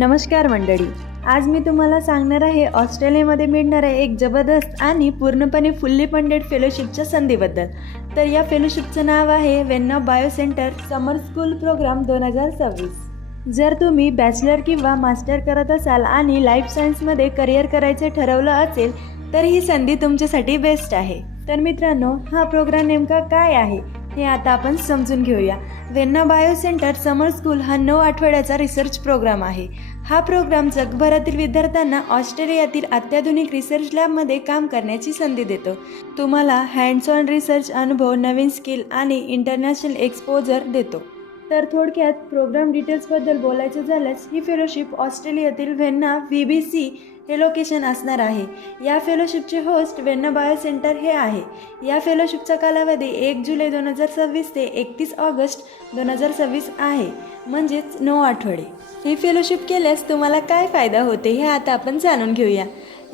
नमस्कार मंडळी, आज मी तुम्हाला सांगणार आहे ऑस्ट्रेलियामध्ये मिळणाऱ्या एक जबरदस्त आणि पूर्णपणे फुल्ली फंडेड फेलोशिपच्या संधीबद्दल। तर या फेलोशिपचं नाव आहे वेन्ना बायो सेंटर समर स्कूल प्रोग्राम 2026। जर तुम्ही बॅचलर किंवा मास्टर करत असाल आणि लाईफ सायन्समध्ये करिअर करायचे ठरवलं असेल तर ही संधी तुमच्यासाठी बेस्ट आहे। तर मित्रांनो, हा प्रोग्राम नेमका काय आहे हे आता आपण समजून घेऊया। वेन्ना बायो सेंटर समर स्कूल हा 9 आठवड्याचा रिसर्च प्रोग्राम आहे। हा प्रोग्राम जगभरातील विद्यार्थ्यांना ऑस्ट्रेलियातील अत्याधुनिक रिसर्च लॅबमध्ये काम करण्याची संधी देतो। तुम्हाला हँड्स ऑन रिसर्च अनुभव, नवीन स्किल आणि इंटरनॅशनल एक्सपोजर देतो। तर थोडक्यात प्रोग्राम डिटेल्सबद्दल बोलायचं झाल्यास, ही फेलोशिप ऑस्ट्रेलियातील वेन्ना VBC हे लोकेशन असणार आहे। या फेलोशिपचे होस्ट वेन्ना बायो सेंटर हे आहे। या फेलोशिपचा कालावधी 1 जुलै 2026 ते 31 ऑगस्ट 2026 आहे, म्हणजेच 9 आठवडे। ही फेलोशिप केल्यास तुम्हाला काय फायदा होते हे आता आपण जाणून घेऊया।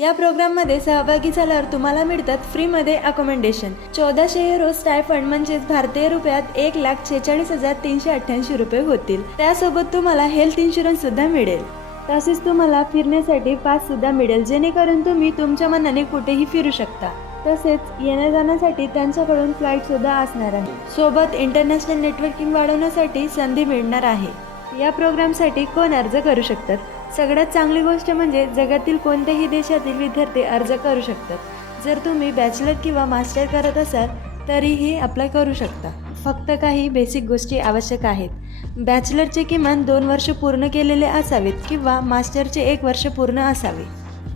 या प्रोग्राममध्ये सहभागी झाल्यावर तुम्हाला मिळतात फ्रीमध्ये अकोमोडेशन, 1400 युरो स्टायफंड म्हणजेच भारतीय रुपयात 1,46,388 रुपये होतील। त्यासोबत तुम्हाला हेल्थ इन्शुरन्स सुद्धा मिळेल। तसेच तुम्हाला फिरण्यासाठी पास सुद्धा मिळेल, जेणेकरून तुम्ही तुमच्या मनाने कुठेही फिरू शकता। तसेच येण्या जाण्यासाठी त्यांच्याकडून फ्लाईट सुद्धा असणार आहे। सोबत इंटरनॅशनल नेटवर्किंग वाढवण्यासाठी संधी मिळणार आहे। या प्रोग्रामसाठी कोण अर्ज करू शकतात? सगळ्यात चांगली गोष्ट म्हणजे जगातील कोणत्याही देशातील विद्यार्थी अर्ज करू शकतात। जर तुम्ही बॅचलर किंवा मास्टर करत असाल तरीही अप्लाय करू शकता। फक्त काही बेसिक गोष्टी आवश्यक आहेत। बॅचलरचे किमान 2 वर्ष पूर्ण केलेले असावेत किंवा मास्टरचे 1 वर्ष पूर्ण असावे।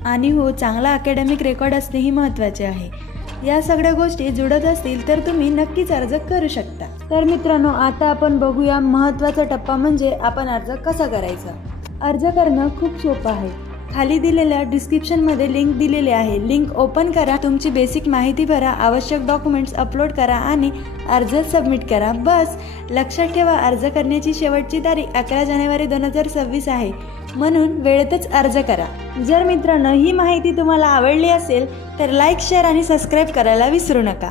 आणि हो, चांगला अकॅडमिक रेकॉर्ड असणेही महत्त्वाचे आहे। या सगळ्या गोष्टी जुळत असतील तर तुम्ही नक्कीच अर्ज करू शकता। तर मित्रांनो, आता आपण बघूया महत्त्वाचा टप्पा म्हणजे आपण अर्ज कसा करायचा। अर्ज करणं खूप सोपं आहे। खाली दिलेल्या डिस्क्रिप्शनमध्ये लिंक दिलेली आहे। लिंक ओपन करा, तुमची बेसिक माहिती भरा, आवश्यक डॉक्युमेंट्स अपलोड करा आणि अर्ज सबमिट करा। बस लक्षात ठेवा, अर्ज करण्याची शेवटची तारीख 11 जानेवारी 2026 आहे, म्हणून वेळेतच अर्ज करा। जर मित्रांनो ही माहिती तुम्हाला आवडली असेल तर लाईक, शेअर आणि सबस्क्राईब करायला विसरू नका।